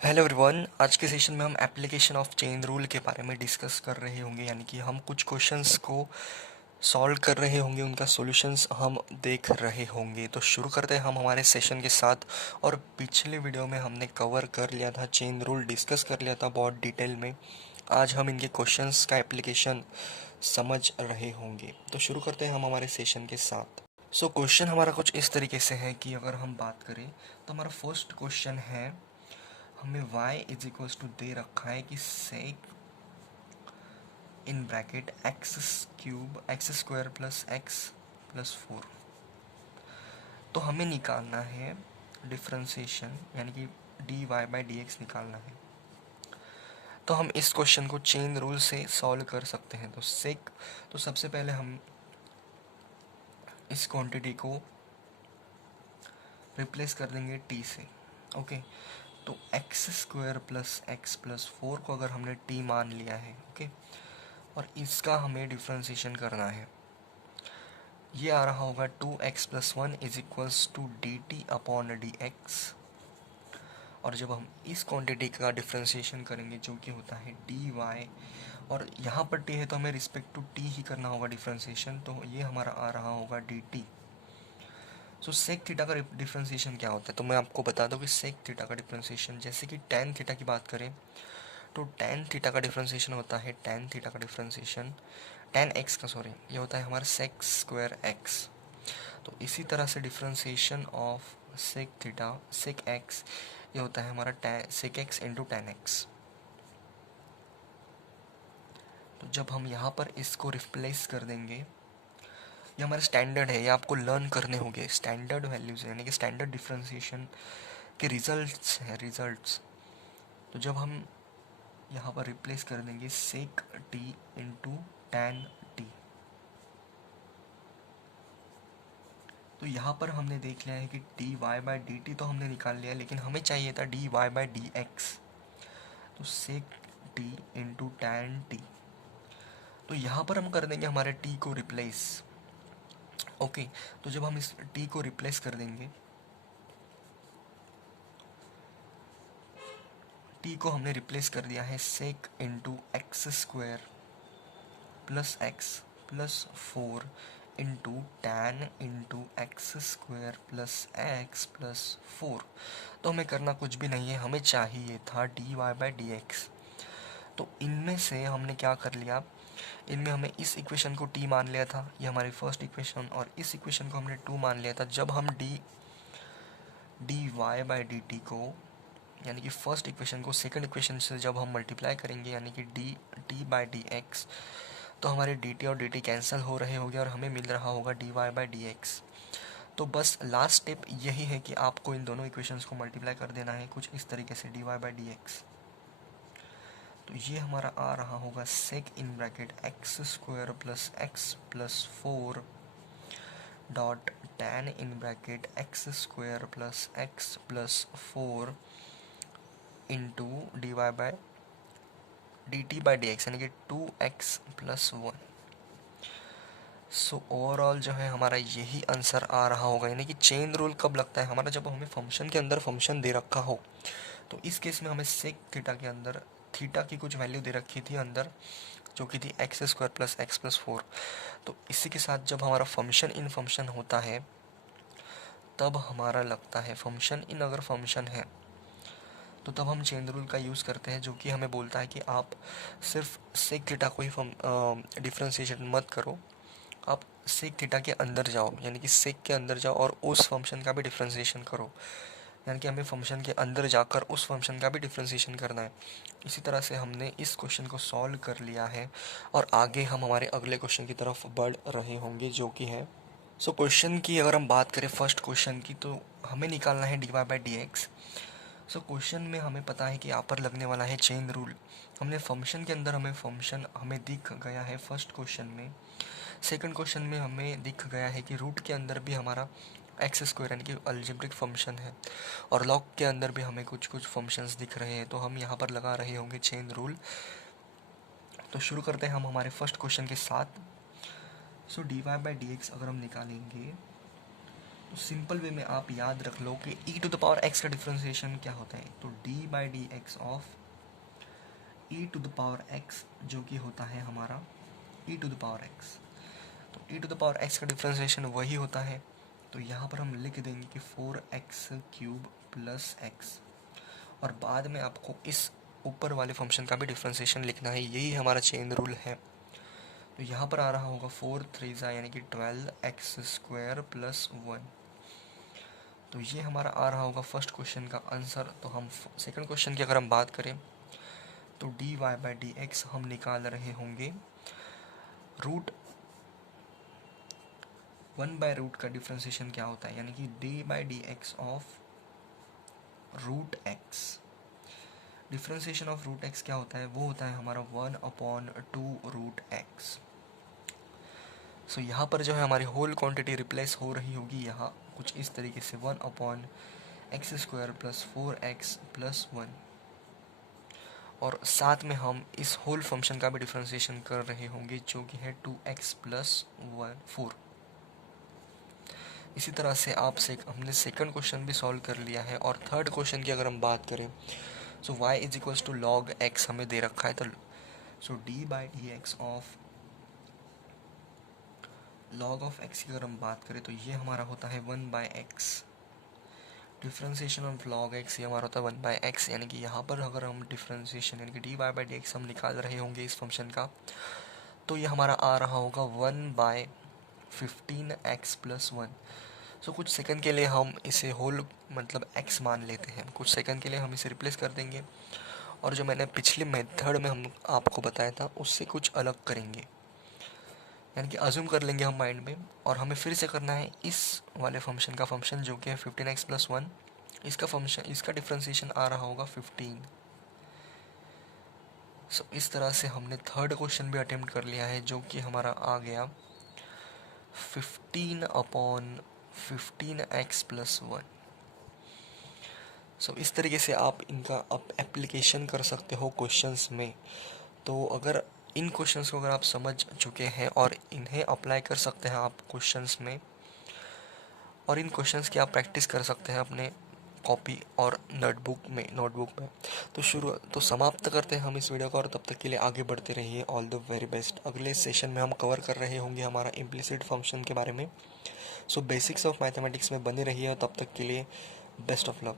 Hello everyone. आज के session में हम एप्लीकेशन ऑफ चेन रूल के बारे में डिस्कस कर रहे होंगे, यानी कि हम कुछ क्वेश्चंस को सॉल्व कर रहे होंगे, उनका सॉल्यूशंस हम देख रहे होंगे। तो शुरू करते हैं हम हमारे सेशन के साथ। और पिछले वीडियो में हमने कवर कर लिया था, चेन रूल डिस्कस कर लिया था बहुत डिटेल में। आज हम इनके क्वेश्चंस का एप्लीकेशन समझ रहे होंगे। तो शुरू करते हैं हम हमारे सेशन के साथ। सो क्वेश्चन हमारा कुछ इस तरीके से है कि अगर हम बात करें तो हमारा फर्स्ट क्वेश्चन है, हमें y इज इक्वल्स टू दे रखा है कि sec in bracket x square plus x plus 4। तो हमें निकालना है डिफ्रेंशिएशन, यानी कि D Y by D x निकालना है। तो हम इस क्वेश्चन को चेन रूल से सॉल्व कर सकते हैं। तो सबसे पहले हम इस क्वांटिटी को रिप्लेस कर देंगे टी से। ओके, तो x square plus x plus 4 को अगर हमने टी मान लिया है, ओके, और इसका हमें डिफ्रेंशिएशन करना है। ये आ रहा होगा 2x+1 is equals to D T upon D X. और जब हम इस क्वांटिटी का डिफ्रेंशिएशन करेंगे जो कि होता है डी वाई, और यहाँ पर टी है तो हमें रिस्पेक्ट टू टी ही करना होगा डिफ्रेंशिएशन, तो ये हमारा आ रहा होगा डी टी। सो सेक थीटा का डिफ्रेंशिएशन क्या होता है, तो मैं आपको बता दूं कि सेक थीटा का डिफ्रेंशिएशन, जैसे कि टैन थीटा की बात करें तो टैन थीटा का डिफ्रेंशिएशन होता है, टैन थीटा का डिफ्रेंशिएशन टैन एक्स का, सॉरी, ये होता है हमारा सेक स्क्वायर एक्स। तो इसी तरह से differentiation of sec theta sec X, ये होता है हमारा sec X into tan X. तो जब हम यहाँ पर इसको रिप्लेस कर देंगे, ये हमारे स्टैंडर्ड है, ये आपको लर्न करने होंगे, स्टैंडर्ड वैल्यूज यानी कि स्टैंडर्ड डिफ्रेंशिएशन के रिजल्ट्स हैं, रिजल्ट्स। तो जब हम यहाँ पर रिप्लेस कर देंगे sec T into tan T, तो यहाँ पर हमने देख लिया है कि D Y by D T तो हमने निकाल लिया, लेकिन हमें चाहिए था D Y by D x. तो sec T into tan T, तो यहाँ पर हम कर देंगे हमारे टी को रिप्लेस। ओके, तो जब हम इस टी को रिप्लेस कर देंगे, टी को हमने रिप्लेस कर दिया है sec into x square plus x plus 4 into tan into x square plus x plus 4। तो हमें करना कुछ भी नहीं है, हमें चाहिए था D Y by D x. तो इनमें से हमने क्या कर लिया, इनमें हमें इस इक्वेशन को टी मान लिया था, ये हमारी फर्स्ट इक्वेशन, और इस इक्वेशन को हमने टू मान लिया था। जब हम D Y by D T को, यानी कि फर्स्ट इक्वेशन को सेकंड इक्वेशन से जब हम मल्टीप्लाई करेंगे, यानी कि D T by D x, तो हमारे डी टी और डी टी कैंसिल हो रहे होंगे और हमें मिल रहा होगा D Y by D x. तो बस लास्ट स्टेप यही है कि आपको इन दोनों इक्वेशंस को मल्टीप्लाई कर देना है कुछ इस तरीके से, d Y by D x. तो ये हमारा आ रहा होगा sec in bracket x square plus x plus 4 dot tan in bracket x square plus x plus 4 into d Y by D T by D x, यानी कि 2x+1। So overall जो है हमारा यही आंसर आ रहा होगा। यानी कि चेन रूल कब लगता है हमारा, जब हमें फंक्शन के अंदर फंक्शन दे रखा हो। तो इस केस में हमें सेक थीटा के अंदर थीटा की कुछ वैल्यू दे रखी थी अंदर, जो कि थी x square plus x plus 4। तो इसी के साथ जब हमारा फंक्शन इन फंक्शन होता है, तब हमारा लगता है फंक्शन इन, अगर फंक्शन है तो तब हम चेन रूल का यूज़ करते हैं, जो कि हमें बोलता है कि आप सिर्फ सेक थीटा को ही डिफ्रेंशिएशन मत करो, आप सेक थीटा के अंदर जाओ, यानी कि सेक के अंदर जाओ और उस फंक्शन का भी डिफ्रेंशिएशन करो। यानी कि हमें फंक्शन के अंदर जाकर उस फंक्शन का भी डिफ्रेंशिएशन करना है। इसी तरह से हमने इस क्वेश्चन को सॉल्व कर लिया है और आगे हम हमारे अगले क्वेश्चन की तरफ बढ़ रहे होंगे, जो कि है, सो क्वेश्चन की अगर हम बात करें फर्स्ट क्वेश्चन की, तो हमें निकालना है D Y by D X. So question में हमें पता है कि यहाँ पर लगने वाला है चेन रूल। हमने फंक्शन के अंदर फंक्शन हमें दिख गया है फर्स्ट क्वेश्चन में। सेकंड क्वेश्चन में हमें दिख गया है कि रूट के अंदर भी हमारा एक्स स्क्वायर यानी कि अलजेब्रिक फंक्शन है, और लॉग के अंदर भी हमें कुछ कुछ फंक्शंस दिख रहे हैं। तो हम यहाँ पर लगा रहे होंगे चेन रूल। तो शुरू करते हैं हम हमारे फर्स्ट क्वेश्चन के साथ। So d Y by D x अगर हम निकालेंगे, तो सिंपल वे में आप याद रख लो कि E to the power X का डिफ्रेंसिएशन क्या होता है, तो D by D x of E to the power X, जो कि होता है हमारा E to the power X. तो E to the power X का डिफ्रेंसिएशन वही होता है, तो यहाँ पर हम लिख देंगे कि 4x क्यूब प्लस एक्स, और बाद में आपको इस ऊपर वाले फंक्शन का भी डिफ्रेंसिएशन लिखना है, यही हमारा चेन रूल है। तो यहाँ पर आ रहा होगा 4 3 यानी कि 12x² प्लस 1। तो ये हमारा आ रहा होगा फर्स्ट क्वेश्चन का आंसर। तो हम सेकंड क्वेश्चन की अगर हम बात करें तो D Y by D X हम निकाल रहे होंगे रूट 1/रूट का डिफ्रेंसिएशन क्या होता है, यानी कि D by D x of root X. Differentiation of root X क्या होता है, वो होता है हमारा 1/2 रूट एक्स। सो यहाँ पर जो है हमारी होल क्वांटिटी रिप्लेस हो रही होगी यहाँ कुछ इस तरीके से 1/x² प्लस 4x प्लस 1, और साथ में हम इस होल फंक्शन का भी डिफ्रेंसिएशन कर रहे होंगे जो कि है 2x प्लस 4। इसी तरह से हमने सेकंड क्वेश्चन भी सॉल्व कर लिया है। और थर्ड क्वेश्चन की अगर हम बात करें so y is equals to log x हमें दे रखा है, तो so d by D x of log of x की अगर हम बात करें तो ये हमारा होता है 1/x। Differentiation of log x ये हमारा होता है 1/x, यानी कि यहाँ पर अगर हम डिफ्रेंसिएशन यानी कि D Y by D X हम निकाल रहे होंगे इस फंक्शन का, तो ये हमारा आ रहा होगा 1/15x प्लस 1। सो कुछ सेकंड के लिए हम इसे होल मतलब x मान लेते हैं, कुछ सेकंड के लिए हम इसे रिप्लेस कर देंगे, और जो मैंने पिछले मेथड में हम आपको बताया था उससे कुछ अलग करेंगे, यानी कि अज्यूम कर लेंगे हम माइंड में, और हमें फिर से करना है इस वाले फंक्शन का फंक्शन जो कि है 15x प्लस 1। इसका फंक्शन इसका डिफ्रेंसिएशन आ रहा होगा 15। सो इस तरह से हमने थर्ड क्वेश्चन भी अटेम्प्ट कर लिया है, जो कि हमारा आ गया 15/15x प्लस 1। सो इस तरीके से आप इनका एप्लीकेशन कर सकते हो क्वेश्चंस में। तो अगर इन क्वेश्चंस को अगर आप समझ चुके हैं और इन्हें अप्लाई कर सकते हैं आप क्वेश्चंस में, और इन क्वेश्चंस की आप प्रैक्टिस कर सकते हैं अपने कॉपी और नोटबुक में। तो समाप्त करते हैं हम इस वीडियो को, और तब तक के लिए आगे बढ़ते रहिए। All the very best. अगले सेशन में हम कवर कर रहे होंगे हमारा इम्प्लिसिट फंक्शन के बारे में। सो बेसिक्स ऑफ मैथमेटिक्स में बने रहिए, और तब तक के लिए बेस्ट ऑफ लक।